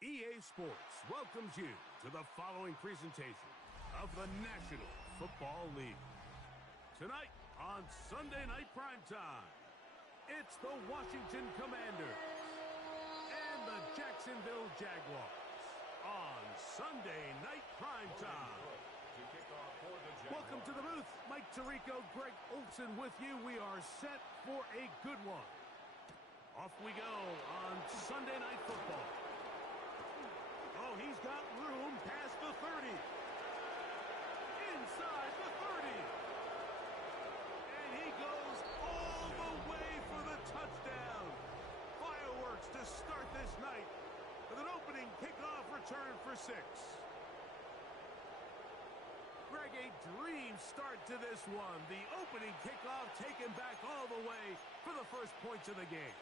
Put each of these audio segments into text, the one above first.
EA Sports welcomes you to the following presentation of the National Football League. Tonight on Sunday Night Primetime, it's the Washington Commanders and the Jacksonville Jaguars on Sunday Night Primetime. Welcome to the booth. Mike Tirico, Greg Olson with you. We are set for a good one. Off we go on Sunday Night Football. Oh, he's got room past the 30. Inside the 30. And he goes all the way for the touchdown. Fireworks to start this night with an opening kickoff return for 6. Greg, a dream start to this one. The opening kickoff taken back all the way for the first points of the game.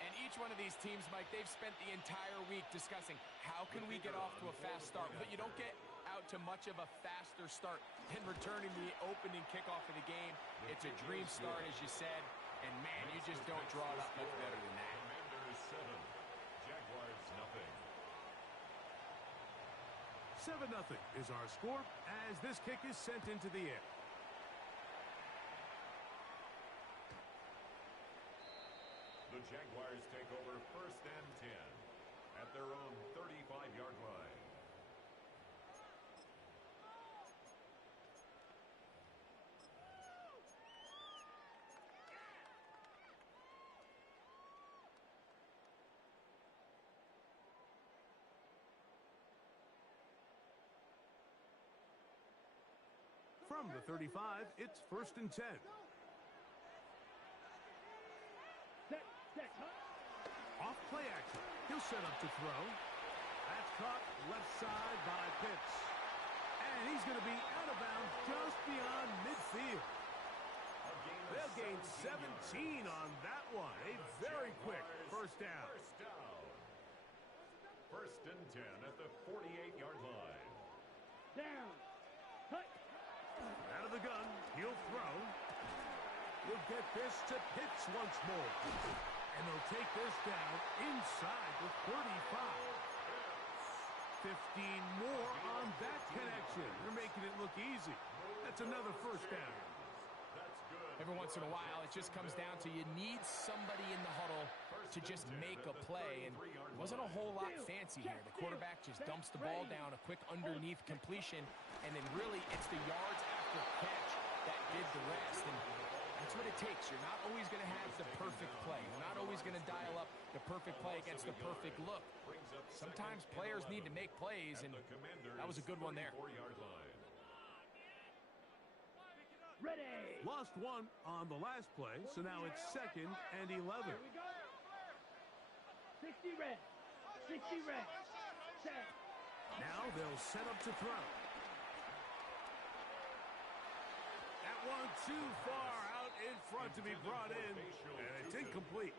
And each one of these teams, Mike, they've spent the entire week discussing how can we get off to a fast start. But you don't get out to much of a faster start than returning the opening kickoff of the game. It's a dream start, as you said. And, man, you just don't draw it up much better than that. Commanders 7, Jaguars 7-0 nothing. is our score as this kick is sent into the air. The Jaguars take over 1st and 10 at their own 35-yard line. From the 35, it's 1st and 10. Off play action. He'll set up to throw. That's caught left side by Pitts. And he's going to be out of bounds just beyond midfield. They'll gain 17 on that one. A very quick first down. 1st and 10 at the 48-yard line. Down. Cut. Out of the gun. He'll throw. We'll get this to Pitts once more. And they'll take this down inside the 35. 15 more on that connection. They're making it look easy. That's another first down. Every once in a while, it just comes down to you need somebody in the huddle to just make a play. And it wasn't a whole lot fancy here. The quarterback just dumps the ball down, a quick underneath completion, and then really it's the yards after catch that did the rest. And that's what it takes. You're not always going to have the perfect play. You're not always going to dial up the perfect play against the perfect look. Sometimes players need to make plays, and that was a good one there. Ready. Lost one on the last play, so now it's 2nd and 11. 60 red. 60 red. Set. Now they'll set up to throw. That one too far out in front to be brought in, and it's incomplete.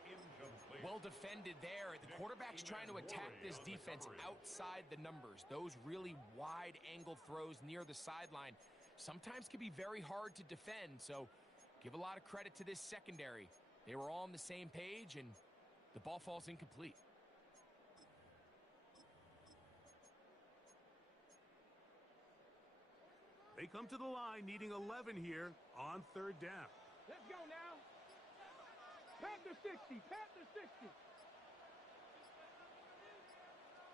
Well defended there. The quarterback's trying to attack this defense outside the numbers. Those really wide angle throws near the sideline sometimes can be very hard to defend, so give a lot of credit to this secondary. They were all on the same page, and the ball falls incomplete. They come to the line needing 11 here on 3rd down. Let's go now. Panther 60. Panther 60.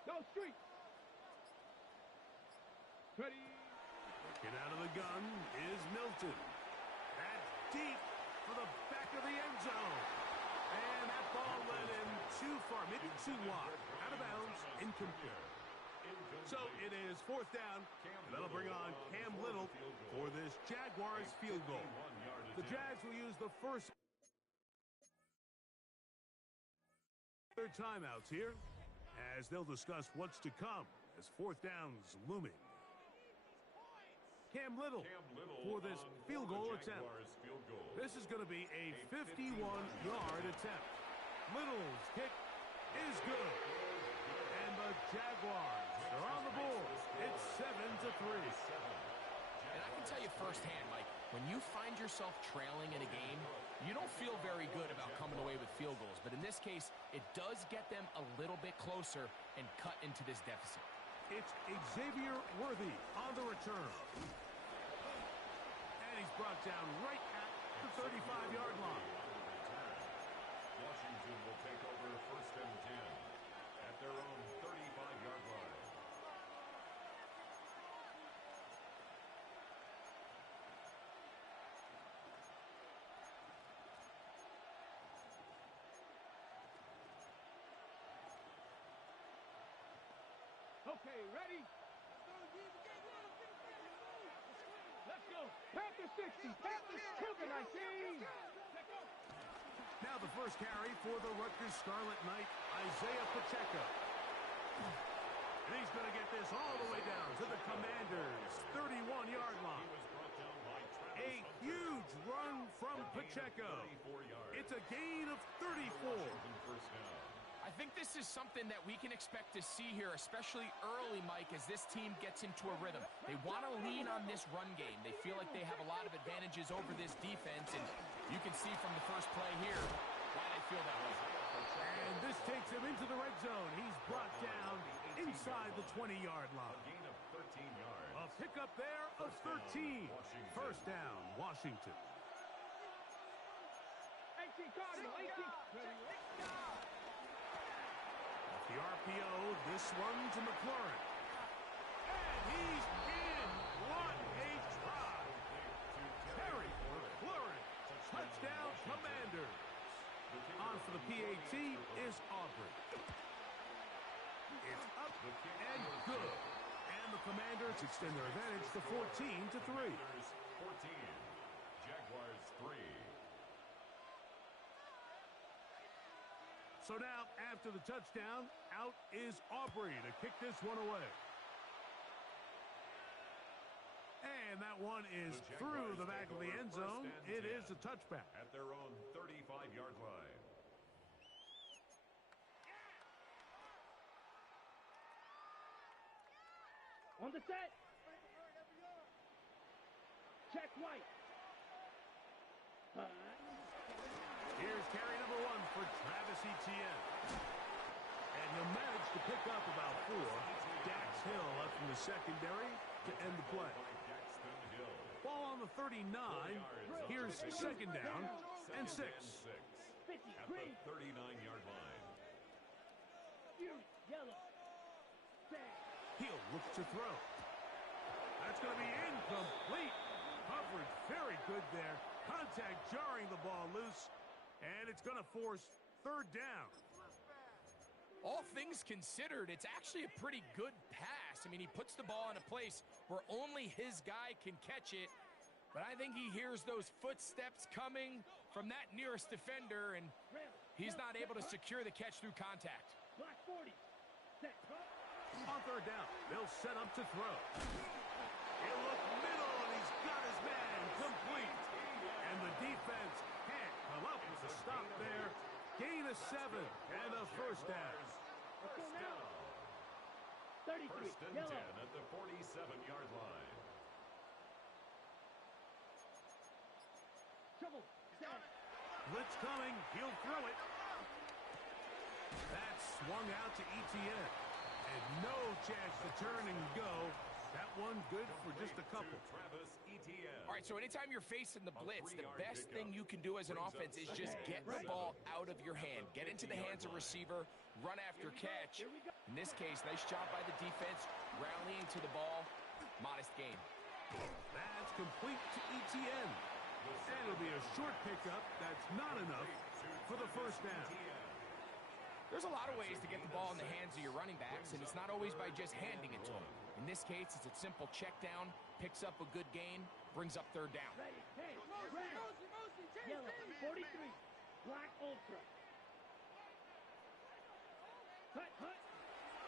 Go street. Ready. Working out of the gun is Milton. That's deep for the back of the end zone. And that ball led him too far, maybe too wide. Out of bounds, incomplete. So it is 4th down, and that'll bring on Cam Little for this Jaguars field goal. The Jags will use the first 3rd timeouts here as they'll discuss what's to come as 4th down's looming. Cam Little for this field goal attempt. This is going to be a 51-yard attempt. Little's kick is good. And the Jaguars are on the board. It's 7-3. And I can tell you firsthand, Mike, when you find yourself trailing in a game, you don't feel very good about coming away with field goals. But in this this case, it does get them a little bit closer and cut into this deficit. It's Xavier Worthy on the return. And he's brought down right at the 35-yard line. Washington will take over first and 10 at their own 35-yard line. Okay, ready? Let's go. Panther 60. Panthers cooking, I see. Now the first carry for the Rutgers Scarlet Knight, Isaiah Pacheco. And he's going to get this all the way down to the Commanders' 31-yard line. A huge run from Pacheco. It's a gain of 34. I think this is something that we can expect to see here, especially early, Mike, as this team gets into a rhythm. They want to lean on this run game. They feel like they have a lot of advantages over this defense, and you can see from the first play here why they feel that way. And this takes him into the red zone. He's brought down inside the 20-yard line. A gain of 13 yards. A pickup there of 13. First down, Washington. 18 Cardinal, 18. The RPO, this one to McLaurin. And he's in. What a drive. Terry McLaurin. Touchdown, Commanders. On for the PAT is Aubrey. It's up and good. And the Commanders extend their advantage to 14-3. 14. Jaguars 3. So now, after the touchdown, out is Aubrey to kick this one away. And that one is through the back of the end zone. It is a touchback. At their own 35-yard line. On the set. Check White. Here's carry number 1 for Travis Etienne. And he'll manage to pick up about 4. Dax Hill up from the secondary to end the play. Ball on the 39. Here's second down and 6. At the 39-yard line. Yellow. He'll look to throw. That's going to be incomplete. Coverage very good there. Contact jarring the ball loose. And it's going to force third down. All things considered, it's actually a pretty good pass. I mean, he puts the ball in a place where only his guy can catch it. But I think he hears those footsteps coming from that nearest defender, and he's not able to secure the catch through contact. Black 40. Set. On third down, they'll set up to throw. He'll look middle, and he's got his man complete. And the defense can't come up with a stop there. Gain of 7 and a first down. First down. 33. First and 10 at the 47-yard line. Trouble. Set. Blitz coming. He'll throw it. That swung out to Etienne. And no chance to turn and go. That one good for just a couple. Travis Etienne. All right, so anytime you're facing the blitz, the best thing you can do as an offense is just get the ball out of your hand. Get into the hands of receiver, run after catch. In this case, nice job by the defense, rallying to the ball. Modest gain. That's complete to Etienne. And it'll be a short pickup. That's not enough for the first down. There's a lot of ways to get the ball in the hands of your running backs, and it's not always by just handing it to them. In this case, it's a simple check down, picks up a good gain, brings up third down. Ready. Hey. Yellow. 43. Black Ultra. Hut.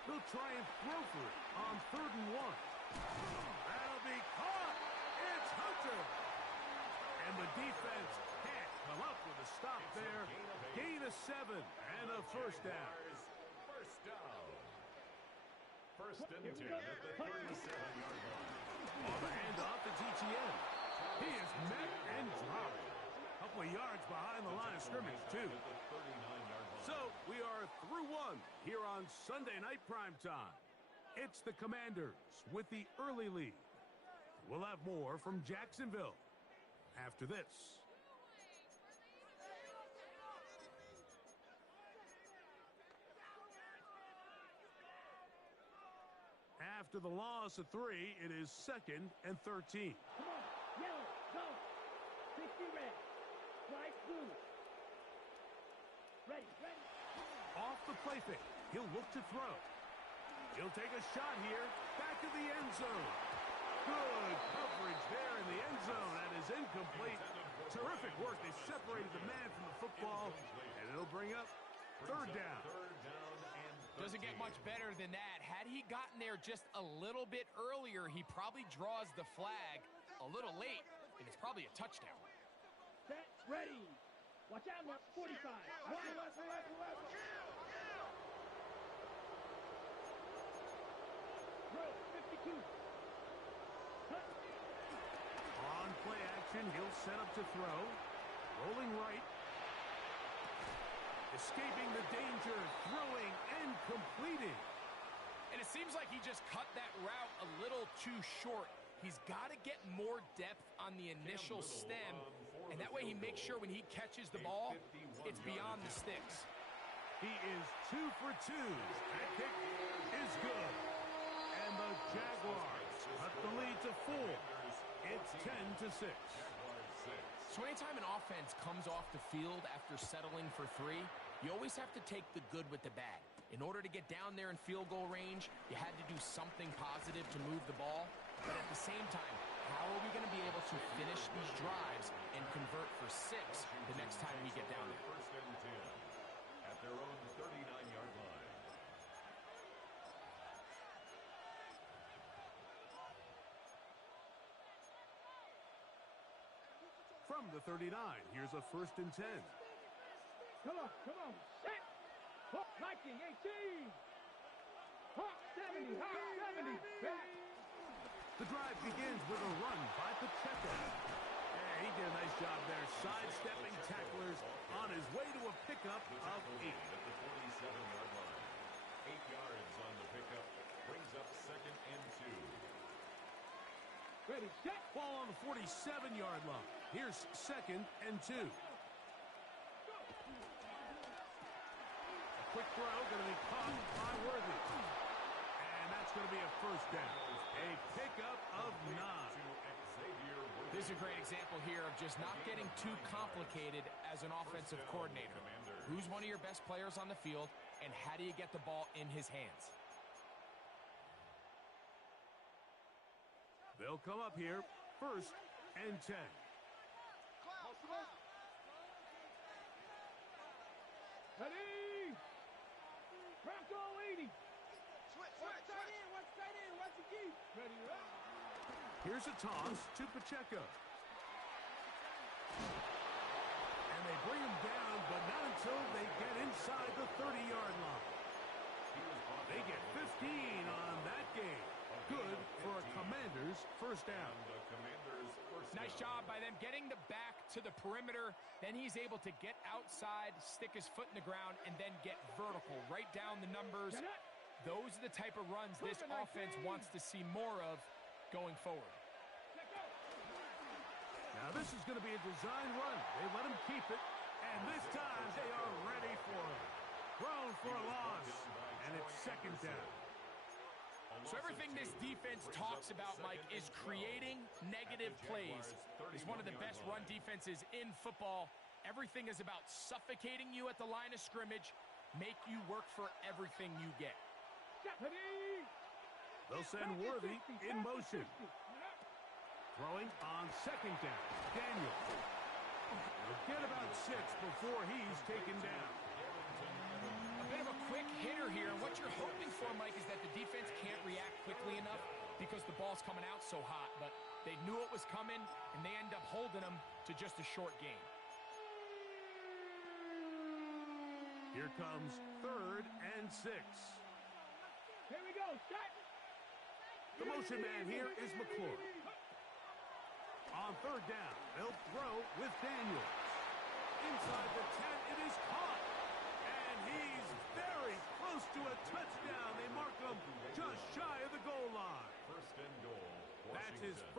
He'll try and throw for it on 3rd and 1. That'll be caught. It's Hunter. And the defense can't come up with a stop there. Gain of 7 and a first down. First down. First and 10 at the 37-yard line. On the handoff, it's Etienne. He is met and dropped. A couple of yards behind the line of scrimmage, too. At the 39-yard line. So we are through one here on Sunday Night Primetime. It's the Commanders with the early lead. We'll have more from Jacksonville after this. After the loss of 3, it is 2nd and 13. Come on, yellow, go. 60 red, white blue. Ready. Off the play fake, he'll look to throw. He'll take a shot here, back to the end zone. Good coverage there in the end zone. That is incomplete. Terrific work. They separated the man from the football, and it'll bring up 3rd down. Doesn't get much better than that. Had he gotten there just a little bit earlier, he probably draws the flag a little late, and it's probably a touchdown. Set, ready. Watch out, Mark. 45. Throw, 52. Cut. On play action, he'll set up to throw. Rolling right. Escaping the danger, throwing and completing. And it seems like he just cut that route a little too short. He's got to get more depth on the initial stem, and that way he makes sure when he catches the ball, it's beyond the sticks. He is 2 for 2. That kick is good. And the Jaguars cut the lead to 4. It's 10-6. So anytime an offense comes off the field after settling for 3, you always have to take the good with the bad. In order to get down there in field goal range, you had to do something positive to move the ball. But at the same time, how are we going to be able to finish these drives and convert for 6 the next time we get down there? 1st and 10 at their own 39-yard line. From the 39, here's a 1st and 10. Come on. Set. Hawk, 19, 18. Hawk, 70. Hawk, 70. Back. The drive begins with a run by Pacheco. He did a nice job there, sidestepping tacklers on his way to a pickup of 8. At the 47-yard line. 8 yards on the pickup. Brings up 2nd and 2. Ready, set. Ball on the 47-yard line. Here's 2nd and 2. A quick throw going to be caught by Worthy. And that's going to be a 1st down. A pickup of 9. This is a great example here of just not getting too complicated as an offensive coordinator. Who's one of your best players on the field, and how do you get the ball in his hands? They'll come up here, 1st and 10. Ready. Bronco 80. What's tight in? What's the key? Ready, Here's a toss to Pacheco. And they bring him down, but not until they get inside the 30-yard line. They get 15 on that game. Good for a Commanders 1st down. Nice job by them getting the back to the perimeter. Then he's able to get outside, stick his foot in the ground, and then get vertical, right down the numbers. Those are the type of runs this offense wants to see more of going forward. Now this is going to be a design run. They let him keep it, and this time they are ready for it. Thrown for a loss, and it's 2nd down. So everything this defense talks about, Mike, is creating negative plays. It's one of the best run defenses in football. Everything is about suffocating you at the line of scrimmage, make you work for everything you get. They'll send Worthy in motion. Throwing on 2nd down. Daniel. They'll get about 6 before he's taken down. A bit of a quick hitter here. And what you're hoping for, Mike, is that the defense can't react quickly enough because the ball's coming out so hot. But they knew it was coming, and they end up holding them to just a short game. Here comes 3rd and 6. Here we go. Set. The motion man here is McClure. On 3rd down, they'll throw with Daniels. Inside the 10, it is caught. And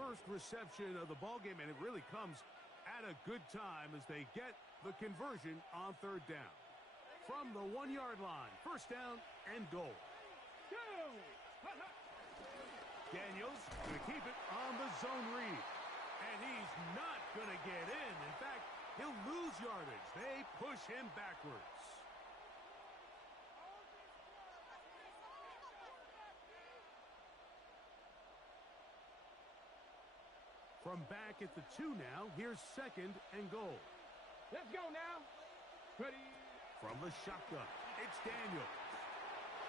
first reception of the ballgame, and it really comes at a good time as they get the conversion on third down. From the 1-yard line, first down and goal. Daniels going to keep it on the zone read. And he's not going to get in. In fact, he'll lose yardage. They push him backwards. From back at the 2 now, here's second and goal. Let's go now. Ready. From the shotgun, it's Daniels.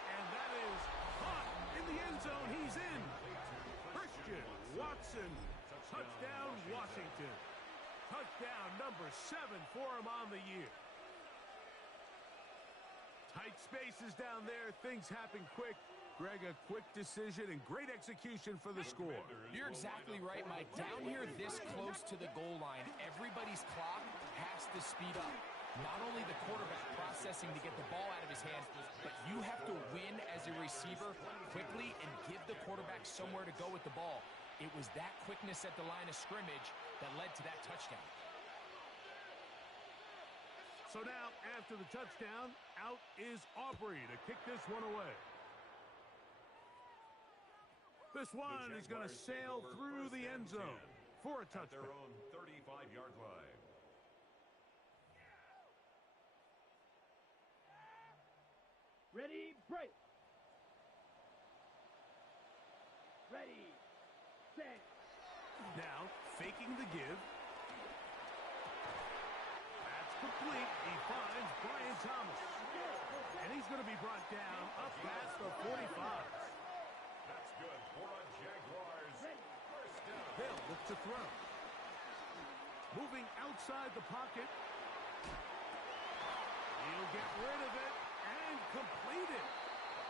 And that is caught in the end zone. He's in. Christian Watson. Touchdown, Washington. Touchdown number 7 for him on the year. Tight spaces down there. Things happen quick. Greg, a quick decision and great execution for the score. You're exactly right, Mike. Down here this close to the goal line, everybody's clock has to speed up. Not only the quarterback processing to get the ball out of his hands, but you have to win as a receiver quickly and give the quarterback somewhere to go with the ball. It was that quickness at the line of scrimmage that led to that touchdown. So now, after the touchdown, out is Aubrey to kick this one away. This one is going to sail through the end zone for a touchdown. At their own 35-yard line. Ready, break. Ready, set. Now, faking the give. That's complete. He finds Brian Thomas. And he's going to be brought down up past the 45. That's good for a Jaguars first down. They'll look to throw. Moving outside the pocket. He'll get rid of it and complete it.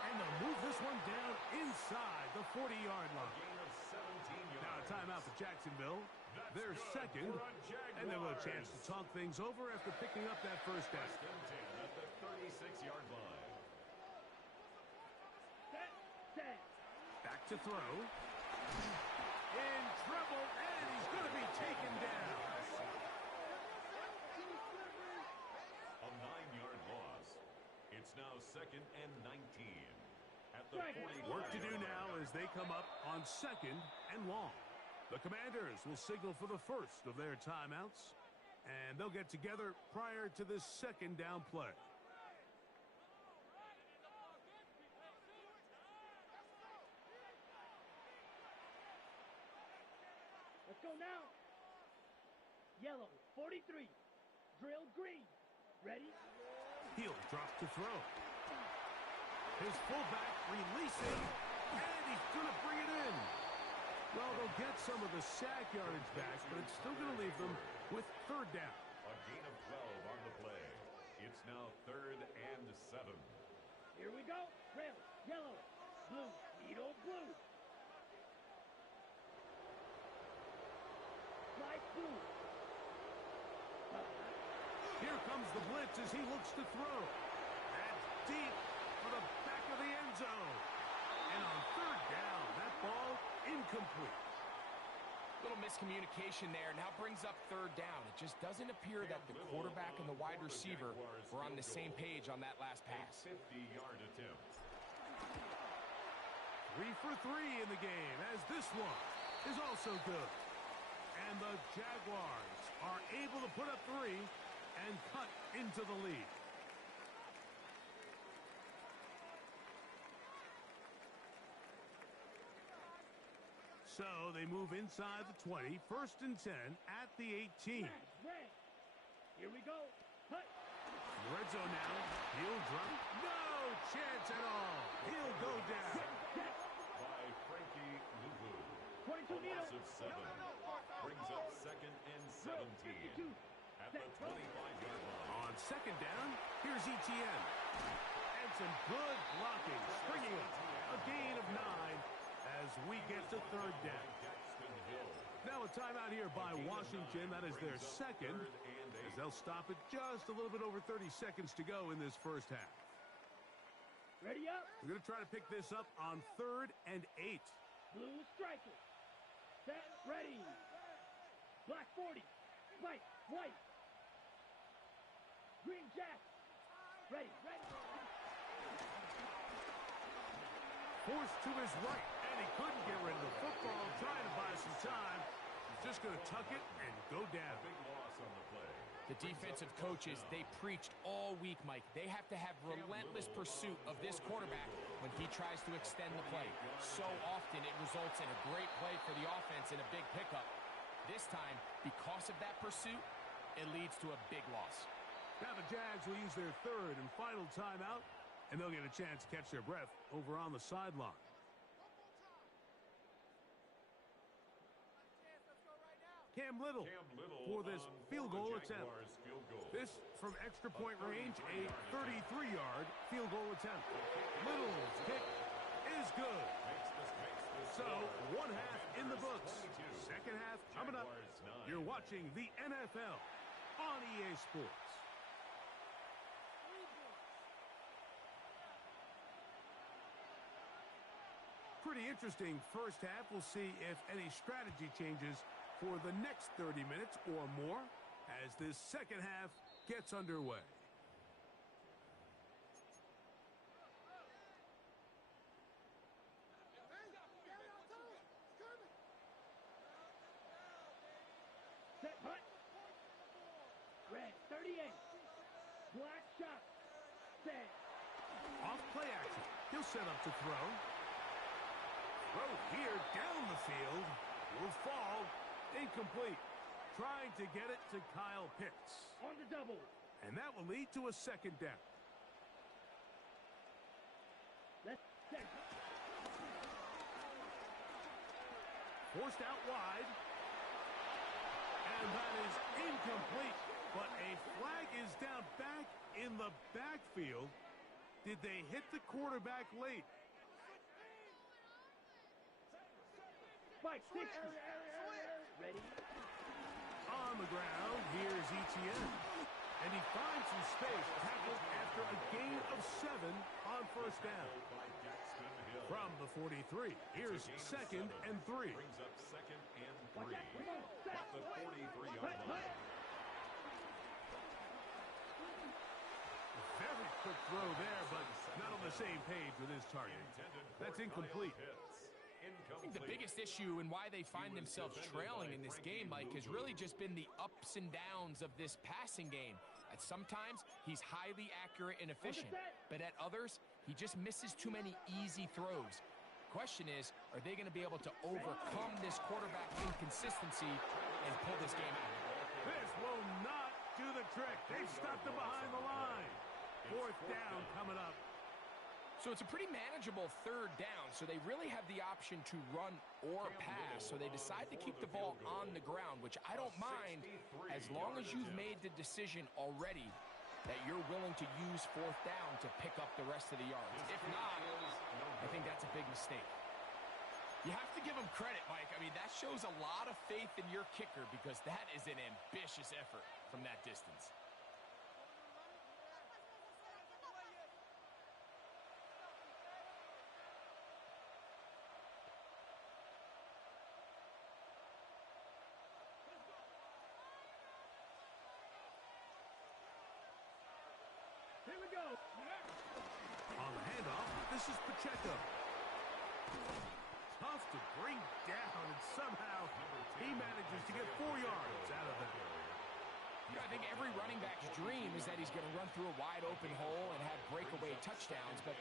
And they'll move this one down inside the 40-yard line. Gain of 17 yards. Now a timeout for Jacksonville. That's They're good second. for a Jaguars. And they'll have a chance to talk things over after picking up that first down. First and 10 at the 36-yard line. Set. Back to throw. In trouble, and he's going to be taken down. A 9-yard loss. It's now second and 19 at the 40. Work to do now as they come up on second and long. The Commanders will signal for the first of their timeouts, and they'll get together prior to this second down play. Let's go now. Yellow, 43. Drill green. Ready? He'll drop to throw. His fullback releasing, and he's going to bring it in. Well, they'll get some of the sack yardage back, but it's still going to leave them with third down. A gain of 12 on the play. It's now third and 7. Here we go. Red, yellow, blue, needle blue. Light blue. Here comes the blitz as he looks to throw. That's deep for the back of the end zone. And on third down, that ball incomplete. Little miscommunication there. Now brings up third down. It just doesn't appear that the quarterback and the wide receiver were on the same page on that last pass. 50-yard attempt. 3 for 3 in the game, as this one is also good. And the Jaguars are able to put up 3 and cut into the lead. So they move inside the 20, first and 10 at the 18. Red. Here we go. Hut. Red zone now. He'll drop. No chance at all. He'll go down. By Frankie Luvu. 22 needle. Loss of 7. Brings up second and 17 at the 25-yard line. On second down, here's Etienne. And some good blocking, springing up. A gain of 9 as we get to third down. Now a timeout here by Washington. That is their second, as they'll stop it just a little bit over 30 seconds to go in this first half. Ready up. We're going to try to pick this up on third and 8. Blue striker. Set, ready. Black 40. White, white. Green jack. Ready, ready. Forced to his right, and he couldn't get rid of the football, trying to buy some time. He's just going to tuck it and go down. Big loss on the play. The defensive coaches, they preached all week, Mike. They have to have relentless pursuit of this quarterback when he tries to extend the play. So often it results in a great play for the offense and a big pickup. This time, because of that pursuit, it leads to a big loss. Now the Jags will use their third and final timeout, and they'll get a chance to catch their breath over on the sideline. Cam Little for this field goal attempt. This from extra point range, a 33-yard field goal attempt. Little's kick is good. So, one half in the books. Second half coming up. You're watching the NFL on EA Sports. Pretty interesting first half. We'll see if any strategy changes for the next 30 minutes or more as this second half gets underway. Set, hut. Red, 38. Black shot. Set. Off play action. He'll set up to throw. Throw here down the field. Will fall. Incomplete. Trying to get it to Kyle Pitts. On the double. And that will lead to a second down. Let's set. Forced out wide. And that is incomplete. But a flag is down back in the backfield. Did they hit the quarterback late? Spike 60. Ready. On the ground, here's Etienne. And he finds some space, tackled after a gain of 7 on first down. From the 43, here's second and 3. Brings up second and 3. Set. At the 43-yard line. Very quick throw there, but not on the same page with his target. That's incomplete. I think the biggest issue and why they find themselves trailing in this game, Mike, has really just been the ups and downs of this passing game. At sometimes, he's highly accurate and efficient, but at others, he just misses too many easy throws. Question is, are they going to be able to overcome this quarterback inconsistency and pull this game out? This will not do the trick. They've stopped him behind the line. Fourth down coming up. So it's a pretty manageable third down, so they really have the option to run or pass, so they decide to keep the ball on the ground, which I don't mind as long as you've made the decision already that you're willing to use fourth down to pick up the rest of the yards. If not, I think that's a big mistake. You have to give him credit, Mike. I mean, that shows a lot of faith in your kicker because that is an ambitious effort from that distance. Here we go. On the handoff, this is Pacheco. Tough to bring down, and somehow he manages to get 4 yards out of that. You know, I think every running back's dream is that he's going to run through a wide open hole and have breakaway touchdowns, but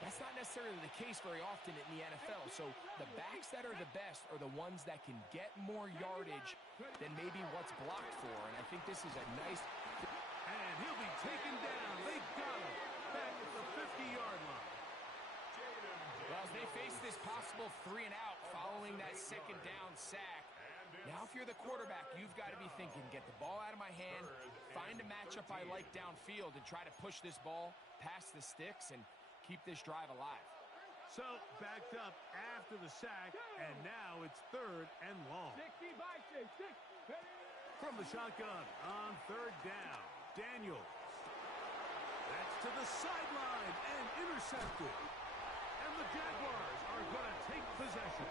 that's not necessarily the case very often in the NFL. So the backs that are the best are the ones that can get more yardage than maybe what's blocked for, and I think this is a nice... And he'll be taken down. They got him back at the 50-yard line. Well, as they face this possible 3 and out following that second down sack, now if you're the quarterback, you've got to be thinking, get the ball out of my hand, find a matchup I like downfield, and try to push this ball past the sticks and keep this drive alive. So, backed up after the sack, and now it's third and long. 60 by 6. From the shotgun on third down, Daniels. That's to the sideline and intercepted. And the Jaguars are going to take possession.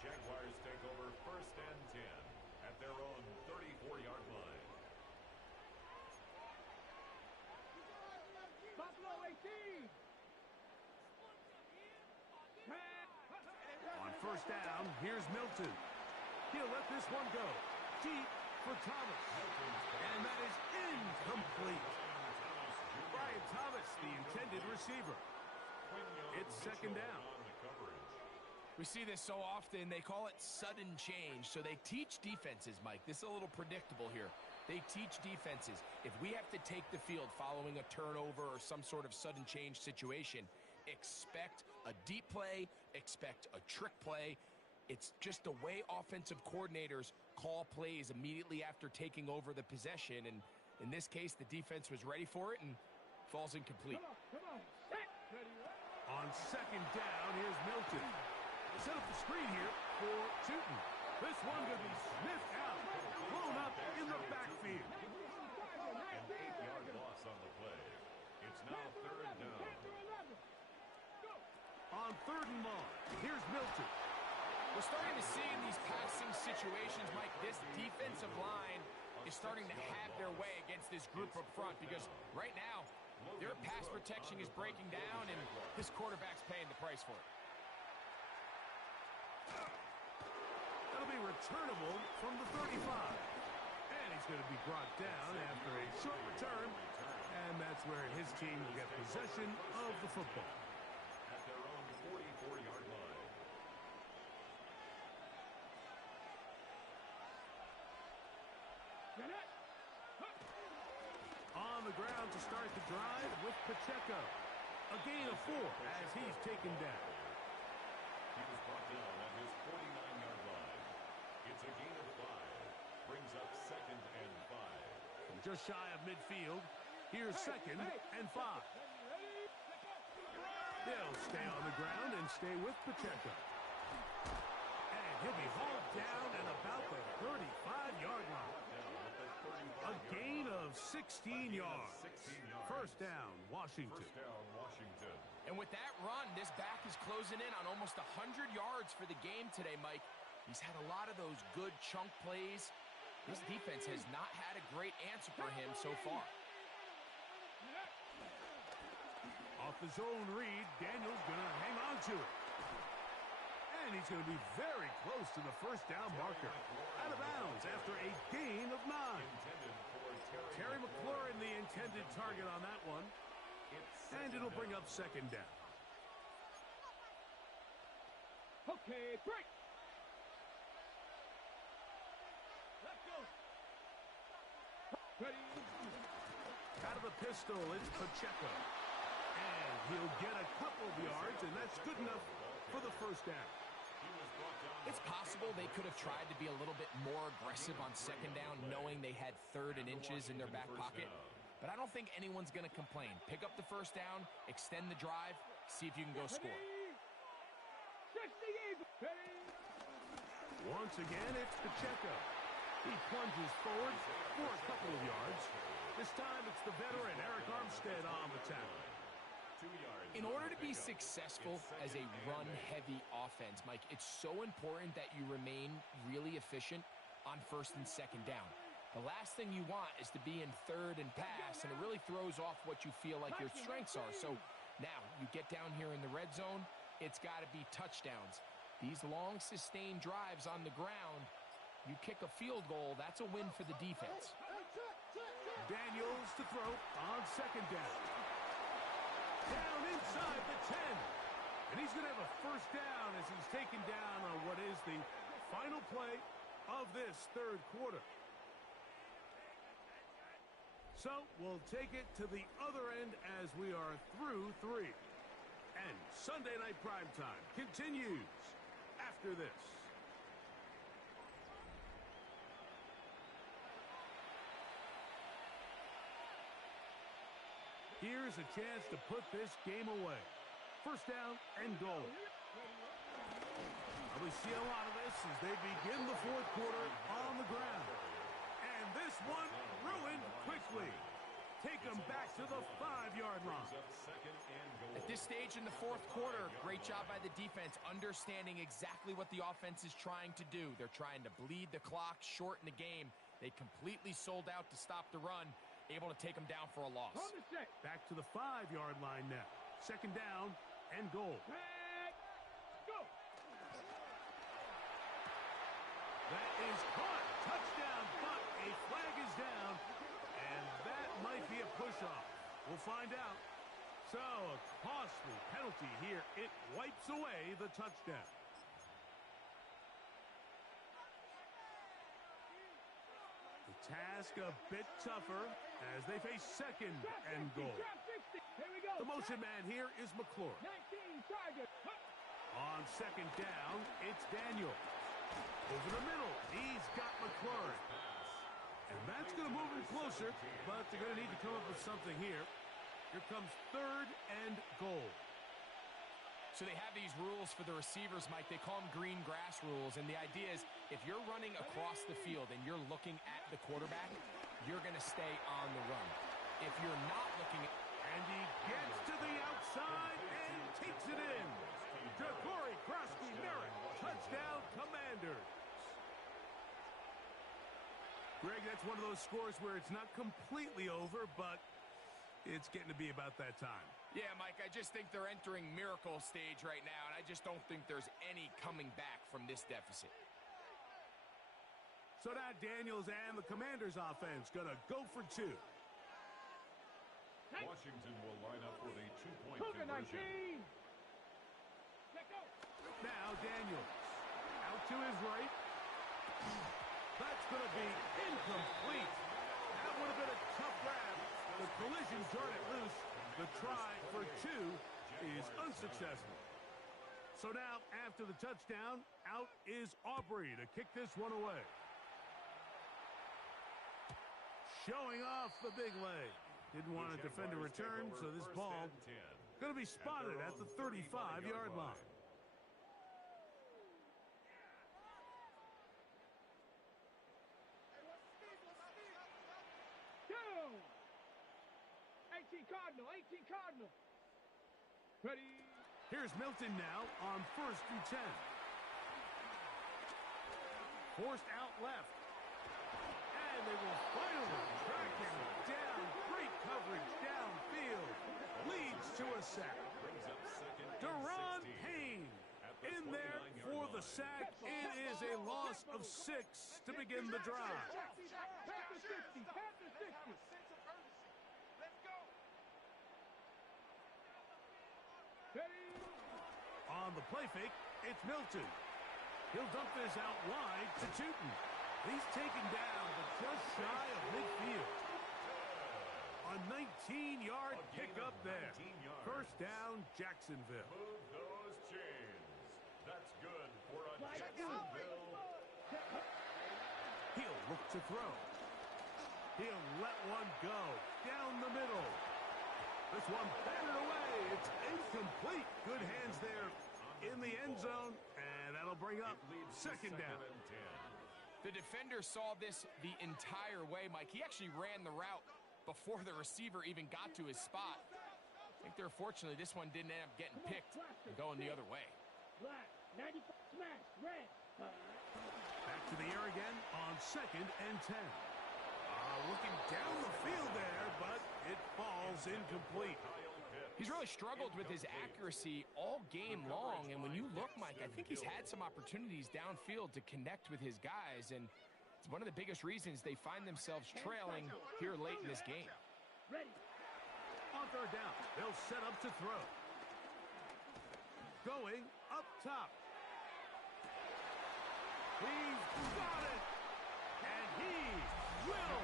Jaguars take over first and 10 at their own 34-yard line. Buffalo 18. On first down, here's Milton. He'll let this one go. Deep for Thomas. And that is incomplete. Brian Thomas, the intended receiver. It's second down. We see this so often, they call it sudden change. So they teach defenses, Mike. This is a little predictable here. They teach defenses. If we have to take the field following a turnover or some sort of sudden change situation, expect a deep play, expect a trick play. It's just the way offensive coordinators call plays immediately after taking over the possession. And in this case, the defense was ready for it and falls incomplete. Come on. Set. Ready. On second down, here's Milton. Set up the screen here for Tootin. This one going to be sniffed out. Blown up in the backfield. An 8-yard loss on the play. It's now third down. On third and long, here's Milton. We're starting to see in these passing situations, Mike, this defensive line is starting to have their way against this group up front because right now, their pass protection is breaking down and this quarterback's paying the price for it. That'll be returnable from the 35. And he's going to be brought down after a short return. And that's where his team will get possession of the football. At their own 44-yard line. On the ground to start the drive with Pacheco. A gain of 4 as he's taken down. He was brought down at his 49-yard line. It's a gain of 5. Brings up second and 5. From just shy of midfield, here's second and 5. They'll stay on the ground and stay with Pacheco. And he'll be hauled down at about the 35-yard line. A gain of 16 yards. First down, Washington. First down, Washington. And with that run, this back is closing in on almost 100 yards for the game today, Mike. He's had a lot of those good chunk plays. This defense has not had a great answer for him so far. Off the zone read, Daniel's going to hang on to it. And he's going to be very close to the first down marker. Out of bounds after a gain of 9. Terry McLaurin, the intended target on that one. And it'll bring up second down. Okay, break. Let's go. Ready. Out of the pistol, it's Pacheco. And he'll get a couple of yards, and that's good enough for the first down. It's possible they could have tried to be a little bit more aggressive on second down, knowing they had third and inches in their back pocket. But I don't think anyone's going to complain. Pick up the first down, extend the drive, see if you can go score. Once again, it's Pacheco. He plunges forward for a couple of yards. This time, it's the veteran Eric Armstead on the tackle. In order to be successful as a run-heavy offense, Mike, it's so important that you remain really efficient on first and second down. The last thing you want is to be in third and pass, and it really throws off what you feel like your strengths are. So now you get down here in the red zone, it's got to be touchdowns. These long, sustained drives on the ground, you kick a field goal, that's a win for the defense. Daniels to throw on second down. Down inside the 10. And he's going to have a first down as he's taken down on what is the final play of this third quarter. So we'll take it to the other end as we are through 3. And Sunday Night Primetime continues after this. Here's a chance to put this game away. First down and goal. We see a lot of this as they begin the fourth quarter on the ground. And this one ruined quickly. Take them back to to the 5-yard line. At this stage in the fourth quarter, great job by the defense, understanding exactly what the offense is trying to do. They're trying to bleed the clock, shorten the game. They completely sold out to stop the run, able to take them down for a loss. Back to the 5-yard line now. Second down and goal. Go. That is caught. Touchdown, but a flag is down, and that might be a push-off. We'll find out. So, a costly penalty here. It wipes away the touchdown. The task a bit tougher as they face second and goal. The motion man here is McClure. 19 targets. On second down, it's Daniel. Over the middle, he's got McClure. And that's going to move him closer, but they're going to need to come up with something here. Here comes third and goal. So they have these rules for the receivers, Mike. They call them green grass rules, and the idea is if you're running across the field and you're looking at the quarterback, you're going to stay on the run. If you're not looking at... And he gets to the outside and takes it in. Corey Krosky-Merritt, touchdown Commanders. Greg, that's one of those scores where it's not completely over, but it's getting to be about that time. Yeah, Mike, I just think they're entering miracle stage right now, and I just don't think there's any coming back from this deficit. So now Daniels and the Commanders offense going to go for two. Washington will line up with a two-point Cougar conversion. 19. Let go. Now Daniels out to his right. That's going to be incomplete. That would have been a tough grab. The collision turned it loose. The try for two is unsuccessful. So now, after the touchdown, out is Aubrey to kick this one away. Showing off the big leg. Didn't want to defend a return, so this ball going to be spotted at the 35-yard line. Down. 18 Cardinal. 18 Cardinal. Ready. Here's Milton now on 1st and 10. Forced out left. And they will finally track him down. Great coverage downfield. Leads to a sack. Deron Payne in there for the sack. It is a loss of 6 to begin the drive. Panther 60. Panther 60. Ready. On the play fake, it's Milton. He'll dump this out wide to Tootin. He's taken down, but just shy of midfield. A 19-yard pickup there. First down, Jacksonville. Move those chains. That's good for a Jacksonville. He'll look to throw. He'll let one go down the middle. This one batted away. It's incomplete. Good hands there in the end zone, and that'll bring up second down. The defender saw this the entire way, Mike. He actually ran the route before the receiver even got to his spot. I think they're fortunately this one didn't end up getting picked and going the other way. Black. 95 smash. Red. Back to the air again on 2nd and 10. Looking down the field there, but it falls incomplete. He's really struggled with his accuracy all game long, and when you look, Mike, I think he's had some opportunities downfield to connect with his guys, and it's one of the biggest reasons they find themselves trailing here late in this game. Ready. On 3rd down, they'll set up to throw. Going up top. He's got it, and he will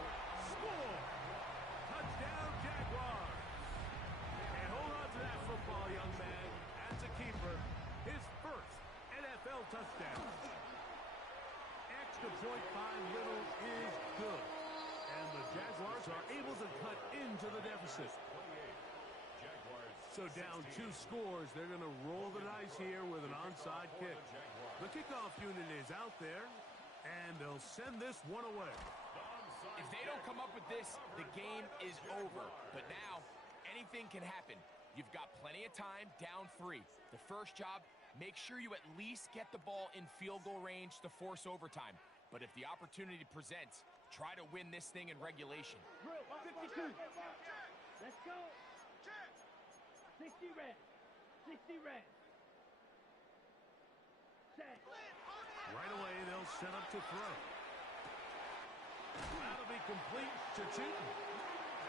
score. Touchdown, Jaguars. And hold on to that football, young man. As a keeper, his first NFL touchdown. Extra point by Little is good. And the Jaguars are able to cut into the deficit. So down 2 scores, they're going to roll the dice here with an onside kick. The kickoff unit is out there, and they'll send this one away. The onside If they don't come up with this, the game is over. But now, anything can happen. You've got plenty of time, down 3. The first job, make sure you at least get the ball in field goal range to force overtime. But if the opportunity presents, try to win this thing in regulation. Drill, 52. Let's go. 60 red. 60 red. Set. Right away, they'll set up to throw. That'll be complete to Tootin.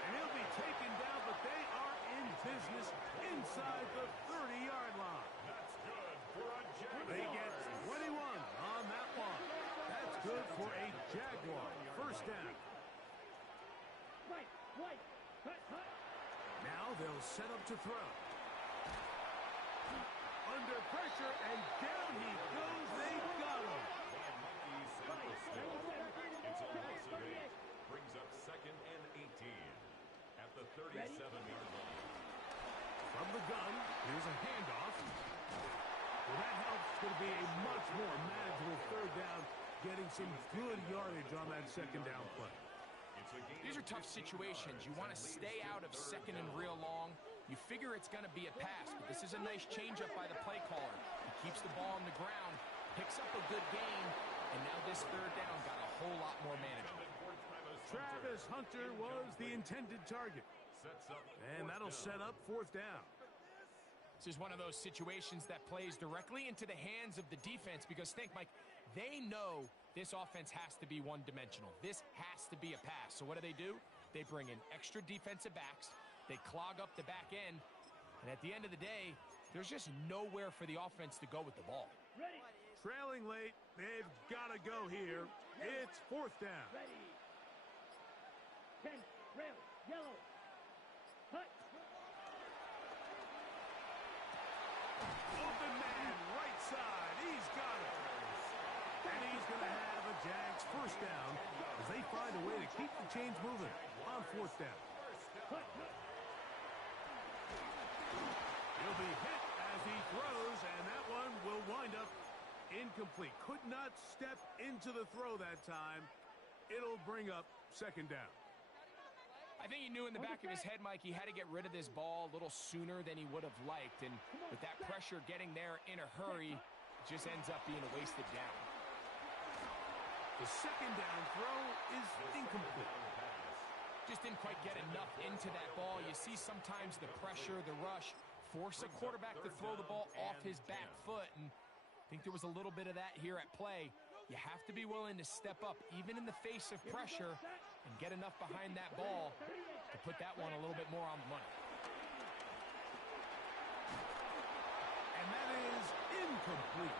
And he'll be taken down, but they are in business inside the 30-yard line. That's good for a Jaguar. They get 21 on that one. That's good for a Jaguar. First down. Right. Cut. Now they'll set up to throw. Under pressure, and down he goes. They got him. It's a loss of 8. Brings up second and 18 at the 37-yard line. From the gun, here's a handoff. Well, that helps. It's going to be a much more manageable third down, getting some good yardage on that second down play. These are tough situations. You want to stay out of second and real long. You figure it's going to be a pass, but this is a nice changeup by the play caller. He keeps the ball on the ground, picks up a good gain, and now this third down got a whole lot more manageable. Travis Hunter was the intended target. And that'll set up fourth down. This is one of those situations that plays directly into the hands of the defense because think, Mike, they know this offense has to be one-dimensional. This has to be a pass. So what do? They bring in extra defensive backs. They clog up the back end. And at the end of the day, there's just nowhere for the offense to go with the ball. Ready. Trailing late, they've got to go here. It's fourth down. Ready. 10. Rail. Yellow. Cut. Open man, right side. He's got it. And he's going to have a Jags first down as they find a way to keep the chains moving on fourth down. He'll be hit as he throws, and that one will wind up incomplete. Could not step into the throw that time. It'll bring up second down. I think he knew in the back of his head, Mike, he had to get rid of this ball a little sooner than he would have liked. And with that pressure getting there in a hurry, it just ends up being a wasted down. The second down throw is incomplete. Just didn't quite get enough into that ball. You see sometimes the pressure, the rush, force a quarterback to throw the ball off his back foot. And I think there was a little bit of that here at play. You have to be willing to step up, even in the face of pressure, and get enough behind that ball to put that one a little bit more on the money. And that is incomplete.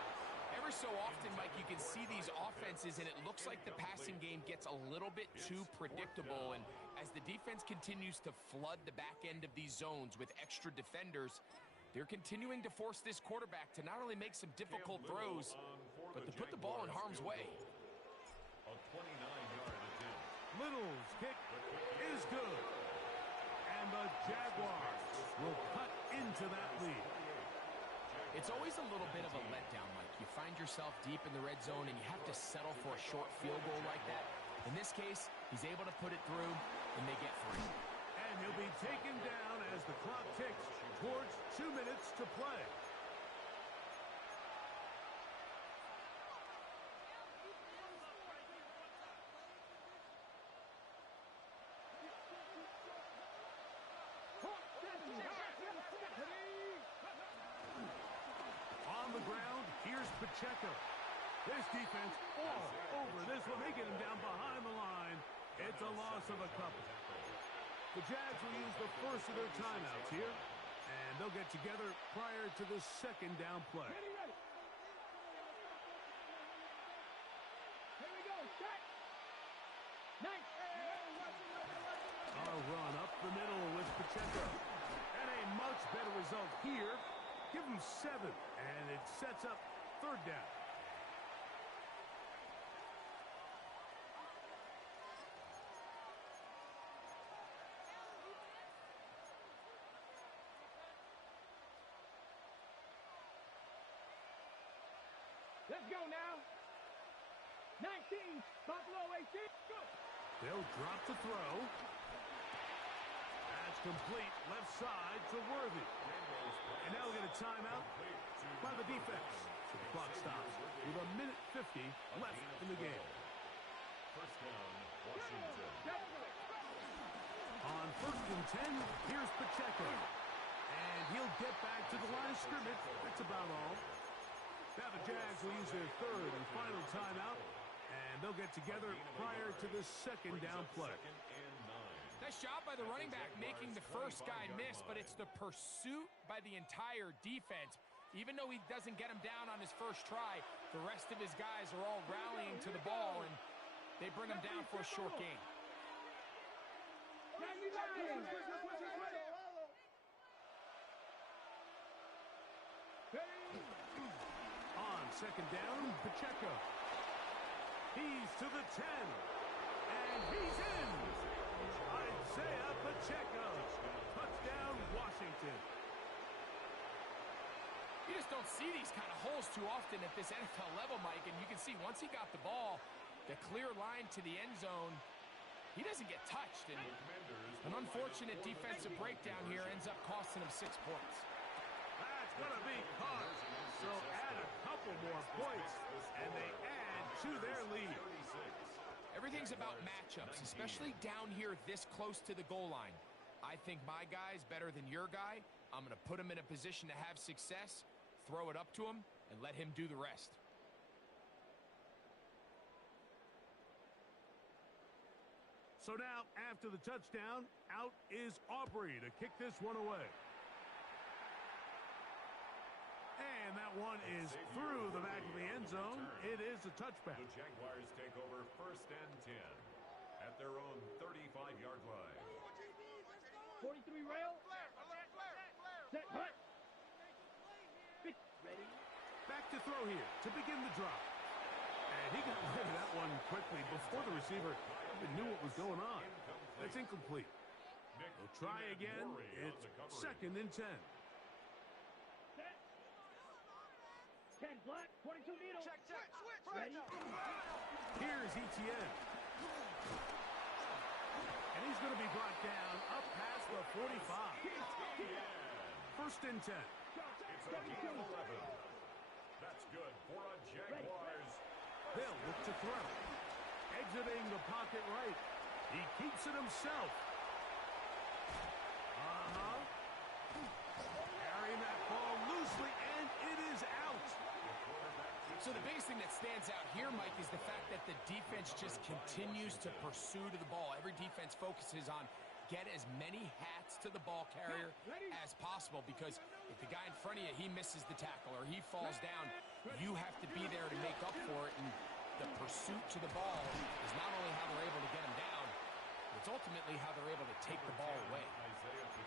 Every so often, Mike, you can see these offenses, and it looks like the passing game gets a little bit too predictable. And as the defense continues to flood the back end of these zones with extra defenders, they're continuing to force this quarterback to not only make some difficult throws, but to put the ball in harm's way. A 29-yard attempt. Little's kick is good. And the Jaguars will cut into that lead. It's always a little bit of a letdown, Mike. You find yourself deep in the red zone, and you have to settle for a short field goal like that. In this case, he's able to put it through, and they get 3. And he'll be taken down as the clock ticks towards 2 minutes to play. On the ground, here's Pacheco. This defense all over this one. They get him down behind the line. It's a loss of a couple. The Jags will use the first of their timeouts here, and they'll get together prior to the second down play. Ready, ready. Here we go. Set. Nice. A run up the middle with Pacheco. And a much better result here. Give him 7, and it sets up third down. Let's go now. 19, Buffalo 18, go. They'll drop the throw. That's complete left side to Worthy. And now we'll get a timeout by the defense. So the clock stops with 1:50 left in the game. First down, Washington. On 1st and 10, here's Pacheco. And he'll get back to the line of scrimmage. That's about all. Now the Jags will use their third and final timeout. And they'll get together prior to the second down play. Nice job by the running back making the first guy miss, but it's the pursuit by the entire defense. Even though he doesn't get him down on his first try, the rest of his guys are all rallying to the ball, and they bring him down for a short gain. On 2nd down, Pacheco. He's to the 10. And he's in. Isaiah Pacheco. Touchdown, Washington. You just don't see these kind of holes too often at this NFL level, Mike, and you can see once he got the ball, the clear line to the end zone, he doesn't get touched, and an unfortunate defensive breakdown here ends up costing him 6 points. That's going to be caught. So add a couple more points, and they add to their lead. Everything's about matchups, especially down here this close to the goal line. I think my guy's better than your guy. I'm going to put him in a position to have success, throw it up to him, and let him do the rest. So now, after the touchdown, out is Aubrey to kick this one away. And that one is through the back of the end zone. It is a touchback. The Jaguars take over 1st and 10 at their own 35-yard line. 43 rail. Set, hut. Ready. Back to throw here to begin the drop. And he got rid of that one quickly before the receiver even knew what was going on. That's incomplete. They'll try again. It's 2nd and 10. Set. 10 black, 22 needle. Check. Ready. Here's Etienne. And he's going to be brought down up past the 45. 1st and 10. It's a gain of 11. That's good for a Jaguars. They'll look to throw. Exiting the pocket right. He keeps it himself. Carrying that ball loosely, and it is out. So the biggest thing that stands out here, Mike, is the fact that the defense just continues to pursue to the ball. Every defense focuses on get as many hats to the ball carrier as possible, because if the guy in front of you, he misses the tackle or he falls down, you have to be there to make up for it. And the pursuit to the ball is not only how they're able to get him down, it's ultimately how they're able to take the ball away.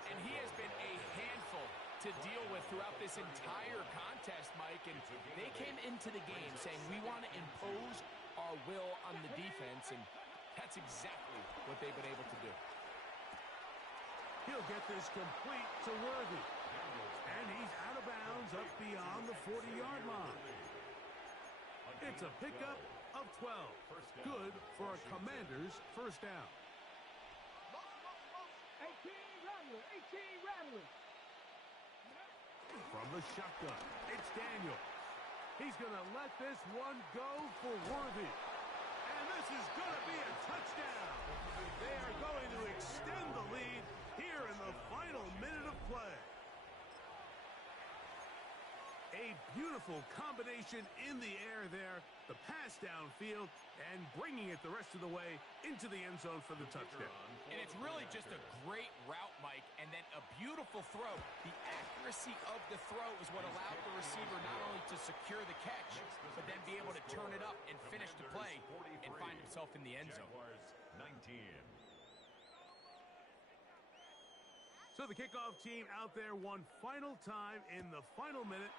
And he has been a handful to deal with throughout this entire contest, Mike, and they came into the game saying we want to impose our will on the defense, and that's exactly what they've been able to do. He'll get this complete to Worthy. And he's out of bounds up beyond the 40-yard line. It's a pickup of 12. Good for a Commander's first down. 18 Rattler. From the shotgun, it's Daniel. He's going to let this one go for Worthy. And this is going to be a touchdown. They are going to extend the lead here in the final minute of play. A beautiful combination in the air there. The pass downfield and bringing it the rest of the way into the end zone for the touchdown. And it's really just a great route, Mike, and then a beautiful throw. The accuracy of the throw is what allowed the receiver not only to secure the catch, but then be able to turn it up and finish the play and find himself in the end zone. 19. So the kickoff team out there one final time in the final minute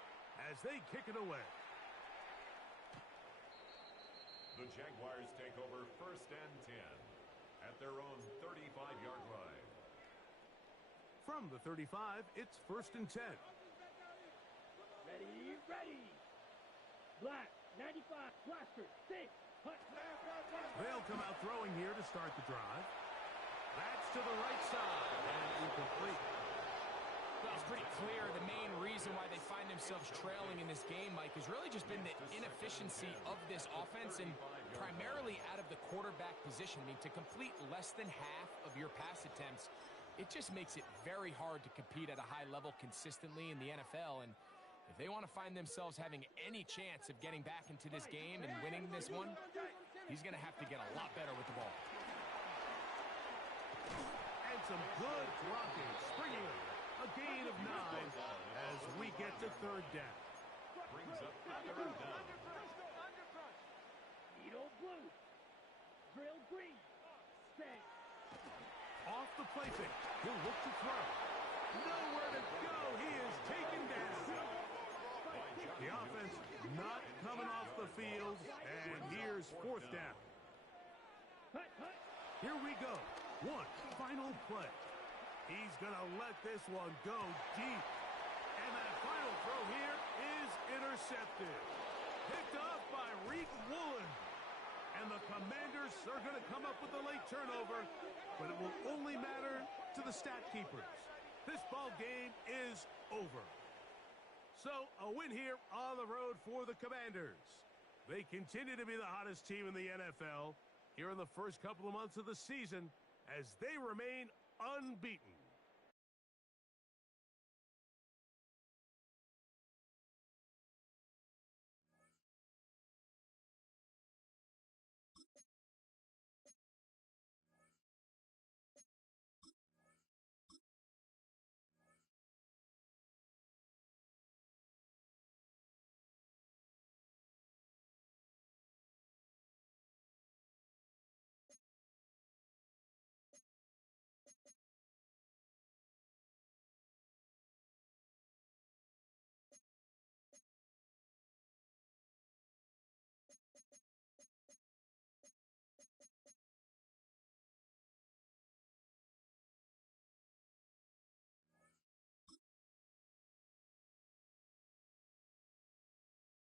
as they kick it away. The Jaguars take over 1st and 10 at their own 35-yard line. From the 35, it's 1st and 10. Ready. Black, 95, blaster, 6, hut. They'll They'll come out throwing here to start the drive. That's to the right side and incomplete. Well, it's pretty clear the main reason why they find themselves trailing in this game, Mike, has really just been the inefficiency of this offense and primarily out of the quarterback position. I mean, to complete less than half of your pass attempts, it just makes it very hard to compete at a high level consistently in the NFL. And if they want to find themselves having any chance of getting back into this game and winning this one, he's going to have to get a lot better with the ball. And some good blocking, springing a gain of 9 as we get to third down. Brings up third down. Needle blue. Drill green. Stay. Off the play fake. He'll look to throw. Nowhere to go. He is taken down. The offense not coming off the field, and here's fourth down. Here we go. One final play. He's going to let this one go deep. And that final throw here is intercepted. Picked off by Reek Woolen. And the Commanders are going to come up with a late turnover, but it will only matter to the stat keepers. This ball game is over. So a win here on the road for the Commanders. They continue to be the hottest team in the NFL here in the first couple of months of the season as they remain unbeaten.